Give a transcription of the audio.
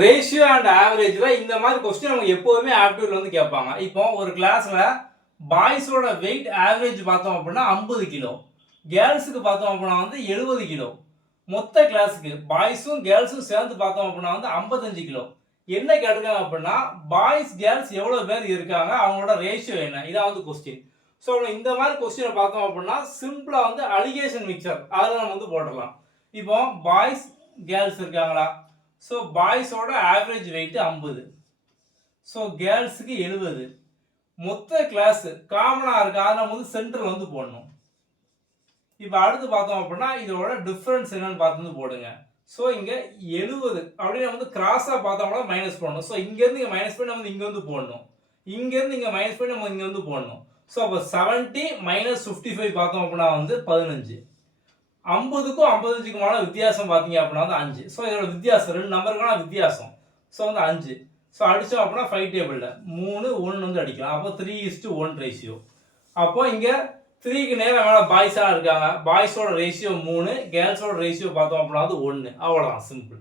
Ratio and ஆவரேஜ்ல இந்த மாதிரி question அவங்க எப்போதுமே ஆப்டிடியூட்ல வந்து கேட்பாங்க. இப்போ ஒரு கிளாஸ்ல பாய்ஸோட வெயிட் ஆவரேஜ் பார்த்தோம் அப்படின்னா 50 கிலோ, கேர்ள்ஸுக்கு பார்த்தோம் அப்படின்னா வந்து 70 கிலோ, மொத்த கிளாஸுக்கு பாய்ஸும் கேர்ள்ஸும் சேர்ந்து பார்த்தோம் அப்படின்னா வந்து 55 கிலோ. என்ன கேட்டிருக்காங்க அப்படின்னா பாய்ஸ் கேர்ள்ஸ் எவ்வளவு பேர் இருக்காங்க, அவங்களோட ரேஷியோ என்ன, இதான் வந்து கொஸ்டின். ஸோ இந்த மாதிரி கொஸ்டினை பார்த்தோம் அப்படின்னா சிம்பிளா வந்து அலிகேஷன் மிக்சர் அதில் நம்ம வந்து போட்டுடலாம். இப்போ பாய்ஸ் கேர்ள்ஸ் இருக்காங்களா, ஸோ பாய்ஸோட ஆவரேஜ் வெயிட் 50, ஸோ கேர்ள்ஸுக்கு 70, மொத்த கிளாஸ் காமனா இருக்கு, அதை நம்ம வந்து சென்டர் வந்து போடணும். இப்போ அடுத்து பார்த்தோம் அப்படின்னா இதோட டிஃபரன்ஸ் என்னன்னு பார்த்து போடுங்க. ஸோ இங்க 70 அப்படின்னு வந்து கிராஸா பார்த்தோம்னா மைனஸ் பண்ணணும். ஸோ இங்க இருந்து இங்க மைனஸ் பண்ணி நம்ம இங்க வந்து போடணும், இங்க இருந்து இங்க மைனஸ் பண்ணி நம்ம இங்க வந்து போடணும். ஸோ அப்போ 70 மைனஸ் 55 பார்த்தோம் அப்படின்னா வந்து 15. 50க்கும் 55க்குமான வித்தியாசம் பார்த்தீங்க அப்படின்னா வந்து 5. ஸோ இதோட வித்தியாசம் ரெண்டு நம்பருக்கான வித்தியாசம். ஸோ வந்து 5. ஸோ அடித்தோம் அப்படின்னா 5 டேபிளில் 3 1 வந்து அடிக்கலாம். அப்போ 3:1 ரேஷியோ. அப்போ இங்கே 3க்கு நேரம் மேலே பாய்ஸாக இருக்காங்க, பாய்ஸோட ரேஷியோ 3, கேர்ள்ஸோட ரேஷியோ பார்த்தோம் அப்படின்னா வந்து 1. அவ்வளோதான், சிம்பிள்.